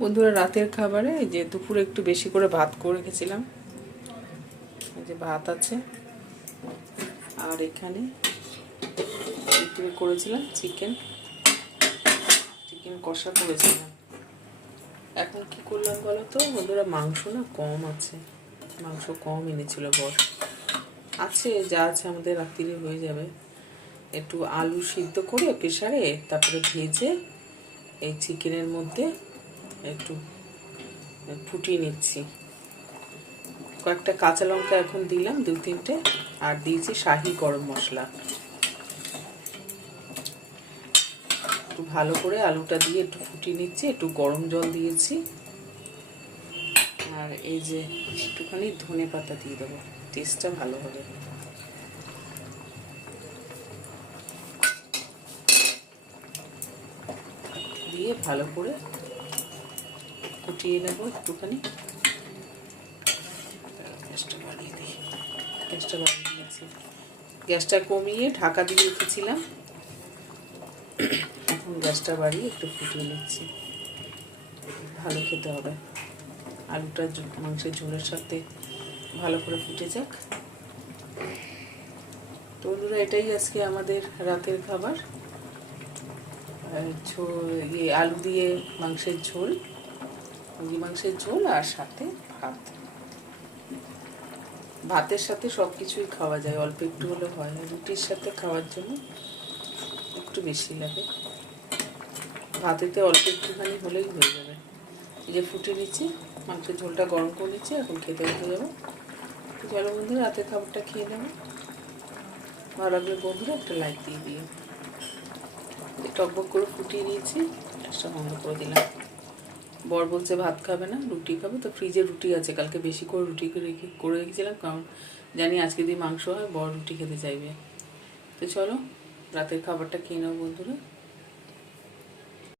বন্ধুরা, রাতের খাবারে এই যে দুপুরে একটু বেশি করে ভাত করে রেখেছিলাম। এই যে ভাত আছে, আর এখানে একটু করেছিলাম চিকেন কষা করেছিলাম। এখন কি করলাম বলো তো বন্ধুরা, মাংস না কম আছে, মাংস কম এনেছিল বর। আছে যা আছে আমাদের রাত্রিরে হয়ে যাবে। একটু আলু সিদ্ধ করে প্রেসারে তারপরে ভেজে এই চিকেনের মধ্যে একটু ফুটিয়ে নিচ্ছি। কয়েকটা কাঁচা লঙ্কা এখন দিলাম, 2-3টে, আর দিয়েছি শাহি গরম মশলা। একটু ভালো করে আলুটা দিয়ে একটু ফুটিয়ে নিচ্ছি, একটু গরম জল দিয়েছি, আর এই যে একটুখানি ধনে পাতা দিয়ে দেবো, টেস্টটা ভালো হবে। দিয়ে ভালো করে ফুটিয়ে নেবো একটুখানি। গ্যাসটা বাড়িয়ে দিয়েছি, গ্যাসটা কমিয়ে ঢাকা দিয়ে রেখেছিলাম। এখন গ্যাসটা বাড়িয়ে একটু ফুটিয়ে নিচ্ছি। ভালো খেতে হবে, আলুটা মাংসের ঝোলের সাথে ভালো করে ফুটে যাক। তো বন্ধুরা, এটাই আজকে আমাদের রাতের খাবার। আলু দিয়ে মাংসের ঝোল, মুরগি মাংসের ঝোল, আর সাথে ভাত। ভাতের সাথে সব কিছুই খাওয়া যায়, অল্প একটু হলে হয়, রুটির সাথে খাওয়ার জন্য একটু বেশি লাগে। ভাতেতে অল্প একটুখানি হলেই হয়ে যাবে। এই যে ফুটে নিচ্ছি, মাংসের ঝোলটা গরম করে নিচ্ছি, এখন খেতে হতে যাবো। চলো বন্ধুরা, রাতের খাবারটা খেয়ে নেবো। ভালো লাগলে বন্ধুরা একটা লাইক দিয়ে দিও। টকবক করে ফুটিয়ে নিয়েছি, গ্যাসটা বন্ধ করে দিলাম। বর বলছে ভাত খাবে না, রুটি খাবে। তো ফ্রিজে রুটি আছে, কালকে বেশি করে রুটি করে রেখেছিলাম, কারণ জানি আজকে যদি মাংস হয় বর রুটি খেতে চাইবে। তো চলো রাতের খাবারটা খেয়ে নাও বন্ধুরা।